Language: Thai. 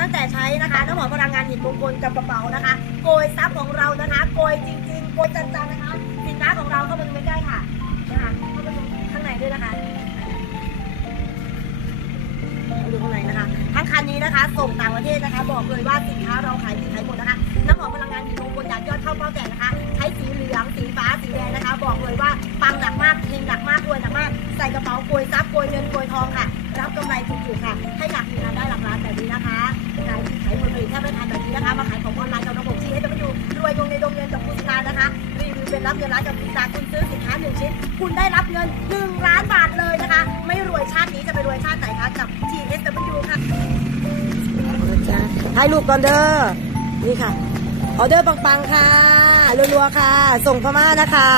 ตั้งแต่ใช้นะคะน้ำหอมพลังงานหินมงคลกับกระเป๋านะคะโกยซับของเรานะคะโกยจริงๆโกยจังๆนะคะ สินค้าของเราเข้ามาดูใกล้ๆค่ะนะคะเข้ามาดูข้างในด้วยนะคะดูข้างในนะคะทั้งคันนี้นะคะ ส่งต่างประเทศนะคะ บอกเลยว่าสินค้าเราขายดีขายหมดนะคะน้ำหอมพลังงานหินมงคลจากยอดเท่าเป้าแก่นะคะ ใช้สีเหลืองสีฟ้าสีแดงนะคะ บอกเลยว่าปังหนักมากเฮงหนักมากรวยหนักมากใส่กระเป๋าโกยซับโกยเงินโกยทองค่ะ รับกำไรถูกๆค่ะ นรับเงินล้านกับคุณตาคุณซื้อสินค้าหนึ่งชิ้น คุณได้รับเงิน1ล้านบาทเลยนะคะ ไม่รวยชาตินี้จะไปรวยชาติไหนคะกับ TSW ค่ะจ้าให้ลูกก่อนเด้อนี่ค่ะออเดอร์ปังๆค่ะรัวๆค่ะ ส่งพม่านะคะ